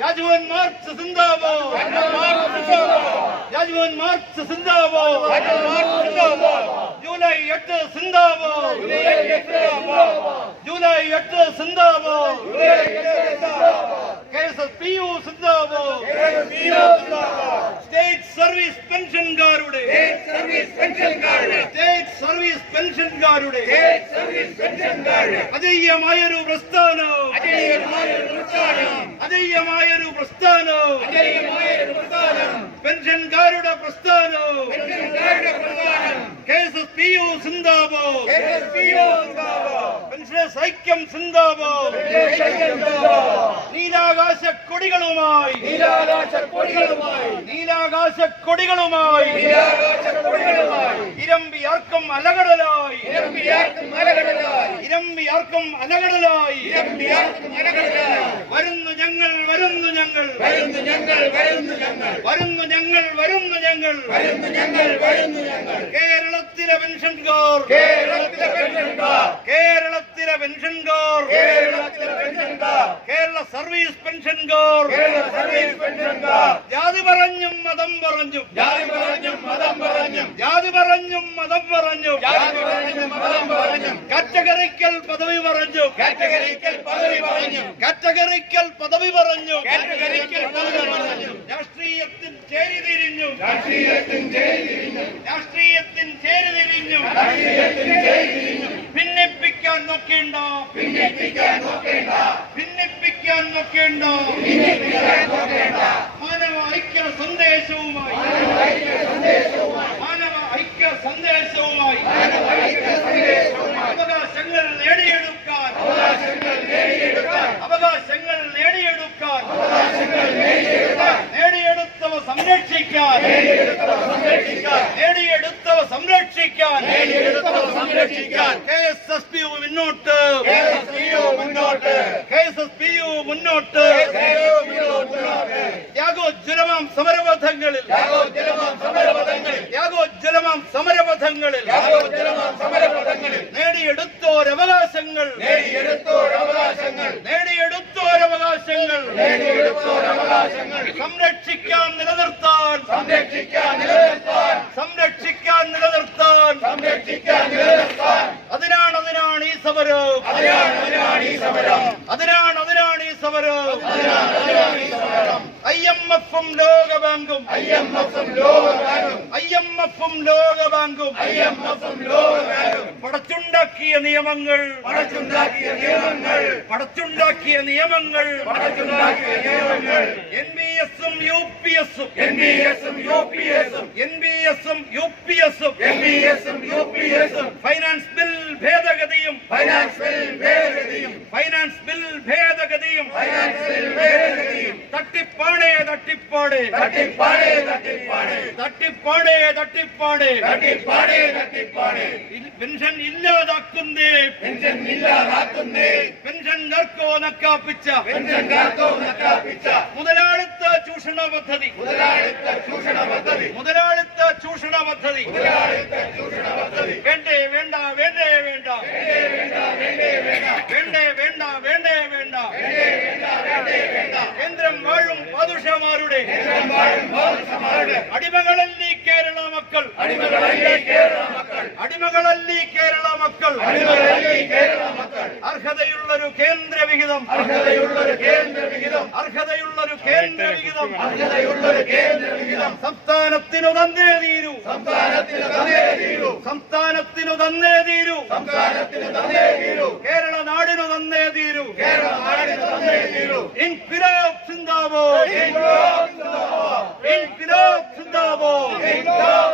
രാജുവൻ Marx സിന്ദാബോ രാജുവൻ Marx സിന്ദാബോ ജൂലൈ എട്ട് സിന്ദാബോ ജൂലൈ എട്ട് സിന്ദാബോ K S S P U സിന്ദാബോ service പെൻഷൻകാരുടെ. സ്റ്റേറ്റ് സർവീസ് പെൻഷൻകാരുടെ. അജയ്യമായൊരു പ്രസ്ഥാനം. അജയ്യമായൊരു പ്രസ്ഥാനം. പെൻഷൻകാരുടെ പ്രസ്ഥാനം. K S S P U സിന്ദാബാദ്. പെൻഷനേഴ്സ് ഐക്യം സിന്ദാബാദ്. നീലാകാശ കൊടികളുമായി നീലാകാശ കൊടികളുമായി നീലാകാശ കൊടികളുമായി ഇരമ്പി ആർക്കും അലകടലായി. ഇരമ്പി ആർക്കും അലകടലായി. വരുന്നു ഞങ്ങൾ വരുന്നു ഞങ്ങൾ. വരുന്നു ഞങ്ങൾ വരുന്നു ഞങ്ങൾ. വരുന്നു ഞങ്ങൾ വരുന്നു ഞങ്ങൾ. വരുന്നു ഞങ്ങൾ വരുന്നു ഞങ്ങൾ. കേരളത്തിലെ പെൻഷൻകാർ. കേരളത്തിലെ പെൻഷൻകാർ. പെൻഷൻകാർ കേരളത്തിലെ പെൻഷൻകാർ കേരള സർവീസ് പെൻഷൻകാർ കേരള സർവീസ് പെൻഷൻകാർ ജാതി പറഞ്ഞും മതം പറഞ്ഞും. ജാതി പറഞ്ഞും മതം പറഞ്ഞും. ജാതി പറഞ്ഞും മതം പറഞ്ഞും. കാറ്റഗറിക്കൽ പദവി പറഞ്ഞു. കാറ്റഗറിക്കൽ പദവി പറഞ്ഞു. കാറ്റഗറിക്കൽ പദവി പറഞ്ഞു. കാറ്റഗറിക്കൽ പദവി പറഞ്ഞും. രാഷ്ട്രീയത്തിൽ ചേരിതിരിഞ്ഞും രാഷ്ട്രീയത്തിൽ ചേരി രാഷ്ട്രീയത്തിൽ രാഷ്ട്രീയത്തിൽ ചേരി തിരിഞ്ഞു. നോക്കേണ്ട? ഭിന്നിപ്പിക്കാൻ നോക്കേണ്ട. മാനവ ഐക്യ സന്ദേശവുമായി. മാനവ ഐക്യ സന്ദേശവുമായി. അവകാശങ്ങൾ നേടിയെടുക്കാൻ. അവകാശങ്ങൾ നേടിയെടുക്കാൻ. നേടിയെടുത്തവ സംരക്ഷിക്കാൻ. നേടിയെടുത്തവ സംരക്ഷിക്കാൻ. നേടിയെടുത്തവ സംരക്ഷിക്കാൻ സംരക്ഷിക്കാൻ. K S S P U മുന്നോട്ട്. മുന്നോട്ട്. K S S P U മുന്നോട്ട്. യാഗോജ്വലമാം സമരപഥങ്ങളിൽ യാഗോജ്വലമാം സമരപഥങ്ങളിൽ നേടിയെടുത്തോരവകാശങ്ങൾ. നേടിയെടുത്തോരവകാശങ്ങൾ. നേടിയെടുത്തോരവകാശങ്ങൾ. സംരക്ഷിക്കാൻ നിലനിർത്താൻ സംരക്ഷിക്കാൻ നിലനിർത്താൻ സംരക്ഷിക്കാൻ നിലനിർത്താൻ സംരക്ഷിക്കാൻ നിലനിർത്താൻ അതിനാണ് അതിനാണ് ഈ സമരം അതിനാണ് അതിനാണ് ഈ സമരം. ഐ എം എഫും ലോകബാങ്കും ഐ എം എഫും ലോകബാങ്കും. ഐ എം എഫും ലോകബാങ്കും. ഐ എം എഫും ലോകബാങ്കും പടച്ചുണ്ടാക്കിയ നിയമങ്ങൾ. പടച്ചുണ്ടാക്കിയ നിയമങ്ങൾ. പടച്ചുണ്ടാക്കിയ നിയമങ്ങൾ പടച്ചുണ്ടാക്കിയ നിയമങ്ങൾ എൻ ബി എസും യു പി എസും എൻ ബി എസും യു പി എസും. എൻ ബി എസും യു പി എസും. എൻ ബി എസും യു പി എസും. ഫൈനാൻസ് ബിൽ ഭേദഗതിയും ഫൈനാൻസ് ബിൽ ഭേദഗതിയും. ഫൈനാൻസ് ബിൽ ഭേദഗതിയും ഫൈനാൻസ് ബിൽ ഭേദഗതിയും. തട്ടിപ്പാടേ തട്ടിപ്പാടേ തട്ടിപ്പാടേ തട്ടിപ്പാടേ തട്ടിപ്പാടേ തട്ടിപ്പാടേ തട്ടിപ്പാടേ തട്ടിപ്പാടേ പെൻഷൻ ഇല്ലാതാക്കുന്നേ പെൻഷൻ ഇല്ലാതാക്കുന്നേ. പെൻഷൻകാർക്കോ നക്കാപ്പിച്ച പെൻഷൻകാർക്കോ നക്കാപ്പിച്ച. മുതലാളിത്ത ചൂഷണ പദ്ധതി മുതലാളിത്ത ചൂഷണ പദ്ധതി. മുതലാളിത്ത ചൂഷണ പദ്ധതി. വേണ്ടേ വേണ്ട വേണ്ടേ വേണ്ട. വേണ്ടേ വേണ്ട വേണ്ടേ വേണ്ട. കേന്ദ്രം വാഴും പതുഷമാരുടെ അടിമകളല്ലി കേരള മക്കൾ? അടിമകളല്ലി കേരള മക്കൾ? അർഹതയുള്ളൊരു കേന്ദ്രവിഹിതം അർഹതയുള്ളൊരു കേന്ദ്രവിഹിതം. അർഹതയുള്ളൊരു കേന്ദ്രവിഹിതം. സംസ്ഥാനത്ത് സംസ്ഥാനത്തിനു തന്നേ തീരൂ. സംസ്ഥാനത്തിനു തന്നേ തീരൂ. സംസ്ഥാനത്തിനു തന്നേ തീരൂ. സംസ്ഥാനത്തിനു തന്നേ തീരൂ. കേരള നാടിനു തന്നേ തീരൂ. കേരള നാടിനു തന്നേ തീരൂ. ഇൻക്വിലാബ് സിന്ദാബോ ഇൻക്വിലാബ് സിന്ദാബോ ഇൻക്വിലാബ് സിന്ദാബോ ഇൻക്വിലാബ്